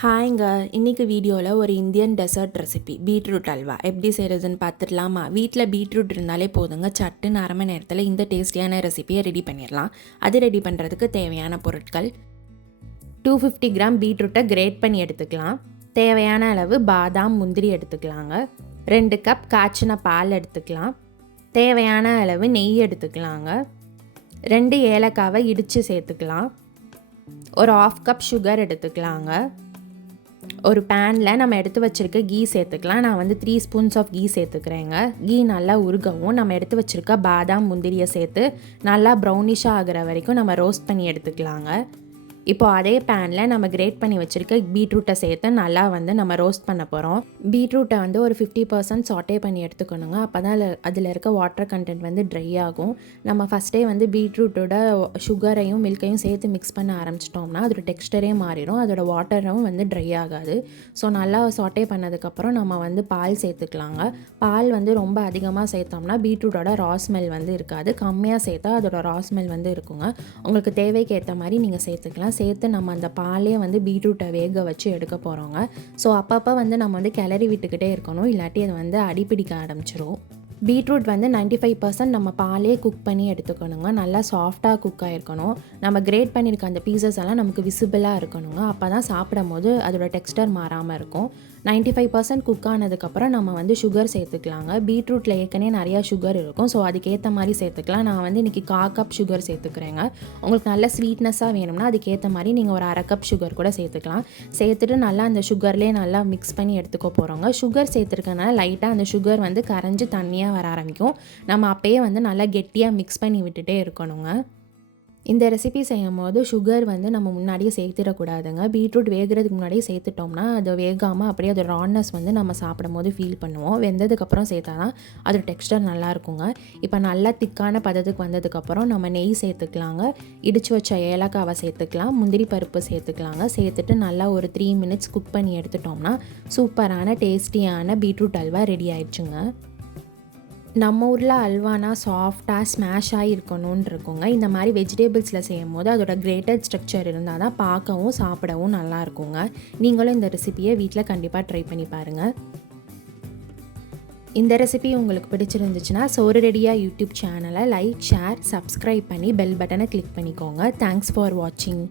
ஹாய்ங்க, இன்றைக்கி வீடியோவில் ஒரு Indian dessert recipe beetroot halwa எப்படி செய்கிறதுன்னு பார்த்துடலாமா? வீட்டில் பீட்ரூட் இருந்தாலே போதுங்க, சட்டுன்னு அரை மணி நேரத்தில் இந்த டேஸ்டியான ரெசிபியை ரெடி பண்ணிடலாம். அது ரெடி பண்ணுறதுக்கு தேவையான பொருட்கள்: 250 கிராம் பீட்ரூட்டை கிரேட் பண்ணி எடுத்துக்கலாம். தேவையான அளவு பாதாம் முந்திரி எடுத்துக்கலாங்க. 2 கப் காய்ச்சின பால் எடுத்துக்கலாம். தேவையான அளவு நெய் எடுத்துக்கலாங்க. 2 ஏலக்காவை இடித்து சேர்த்துக்கலாம். ஒரு 1/2 கப் சுகர் எடுத்துக்கலாங்க. ஒரு பேனில் நம்ம எடுத்து வச்சுருக்க கீ சேர்த்துக்கலாம். நான் 3 ஸ்பூன்ஸ் ஆஃப் கீ சேர்த்துக்கிறேங்க. கீ நல்லா உருகவும் நம்ம எடுத்து வச்சுருக்க பாதாம் முந்திரியை சேர்த்து நல்லா ப்ரௌனிஷாக ஆகிற வரைக்கும் நம்ம ரோஸ்ட் பண்ணி எடுத்துக்கலாங்க. இப்போ அதே பேனில் நம்ம கிரேட் பண்ணி வச்சுருக்க பீட்ரூட்டை சேர்த்து நல்லா நம்ம ரோஸ்ட் பண்ண போகிறோம். பீட்ரூட்டை ஒரு 50% சாட்டே பண்ணி எடுத்துக்கணுங்க. அப்போ தான் அதில் இருக்க வாட்டர் கண்டென்ட் ட்ரை ஆகும். நம்ம ஃபஸ்ட்டே பீட்ரூட்டோட சுகரையும் மில்கையும் சேர்த்து மிக்ஸ் பண்ண ஆரம்பிச்சிட்டோம்னா அதோட டெக்ஸ்டரே மாறிடும், அதோட வாட்டரும் ட்ரை ஆகாது. ஸோ நல்லா சாட்டே பண்ணதுக்கப்புறம் நம்ம பால் சேர்த்துக்கலாங்க. பால் ரொம்ப அதிகமாக சேர்த்தோம்னா பீட்ரூட்டோட ரா ஸ்மெல் இருக்காது. கம்மியாக சேர்த்தா அதோட ரா ஸ்மெல் இருக்குங்க. உங்களுக்கு தேவைக்கு ஏற்ற மாதிரி நீங்கள் சேர்த்துக்கலாம். சேர்த்து நம்ம அந்த பாலே பீட்ரூட்டை வேக வச்சு எடுக்க போகிறோங்க. ஸோ அப்பப்போ நம்ம கிளறி விட்டுக்கிட்டே இருக்கணும், இல்லாட்டி அது அடிப்பிடிக்க ஆரம்பிச்சிரும். பீட்ரூட் 95% நம்ம பாலே குக் பண்ணி எடுத்துக்கணுங்க. நல்லா சாஃப்டாக குக் ஆகிருக்கணும். நம்ம கிரேட் பண்ணியிருக்க அந்த பீசஸ் எல்லாம் நமக்கு விசிபிளாக இருக்கணுங்க. அப்போ தான் சாப்பிடும் போது அதோட டெக்ஸ்டர் மாறாமல் இருக்கும். 95% குக் ஆனதுக்கப்புறம் நம்ம சுகர் சேர்த்துக்கலாங்க. பீட்ரூட்டில் ஏற்கனவே நிறையா சுகர் இருக்கும், ஸோ அதுக்கேற்ற மாதிரி சேர்த்துக்கலாம். நான் இன்றைக்கி 1/4 கப் சுகர் சேர்த்துக்கிறேங்க. உங்களுக்கு நல்ல ஸ்வீட்னஸாக வேணும்னா அதுக்கேற்ற மாதிரி நீங்கள் ஒரு 1/2 கப் சுகர் கூட சேர்த்துக்கலாம். சேர்த்துட்டு நல்லா அந்த சுகர்லேயே நல்லா மிக்ஸ் பண்ணி எடுத்துக்க போகிறோங்க. சுகர் சேர்த்துருக்கனால லைட்டாக அந்த சுகர் கரைஞ்சி தண்ணியாக வர ஆரம்பிக்கும். நம்ம அப்பயே நல்லா கெட்டியாக மிக்ஸ் பண்ணி விட்டுட்டே இருக்கணுங்க. இந்த ரெசிபி செய்யும் போது சுகர் நம்ம முன்னாடியே சேர்த்துடக்கூடாதுங்க. பீட்ரூட் வேகிறதுக்கு முன்னாடியே சேர்த்துட்டோம்னா அது வேகாமல் அப்படியே அதோட ரான்னஸ் நம்ம சாப்பிடும் போது ஃபீல் பண்ணுவோம். வெந்ததுக்கப்புறம் சேர்த்தா தான் அதோட டெக்ஸ்டர் நல்லா இருக்குங்க. இப்போ நல்லா திக்கான பதத்துக்கு வந்ததுக்கப்புறம் நம்ம நெய் சேர்த்துக்கலாங்க. இடித்து வச்ச ஏலக்காவை சேர்த்துக்கலாம். முந்திரி பருப்பு சேர்த்துக்கலாங்க. சேர்த்துட்டு நல்லா ஒரு 3 மினிட்ஸ் குக் பண்ணி எடுத்துட்டோம்னா சூப்பரான டேஸ்டியான பீட்ரூட் அல்வா ரெடி ஆயிடுச்சுங்க. நம்ம ஊரில் அல்வானா சாஃப்டாக ஸ்மாஷ் ஆகி இருக்கணும்னு இருக்குங்க. இந்த மாதிரி வெஜிடபிள்ஸில் செய்யும் போது அதோட கிரேட்டட் ஸ்ட்ரக்சர் இருந்தால் தான் பார்க்கவும் சாப்பிடவும் நல்லா இருக்குங்க. நீங்களும் இந்த ரெசிபியை வீட்டில் கண்டிப்பாக ட்ரை பண்ணி பாருங்கள். இந்த ரெசிபி உங்களுக்கு பிடிச்சிருந்துச்சுன்னா Sooru-Ready-ah யூடியூப் சேனலை லைக், ஷேர், சப்ஸ்கிரைப் பண்ணி பெல் பட்டனை கிளிக் பண்ணிக்கோங்க. தேங்க்ஸ் ஃபார் வாட்சிங்.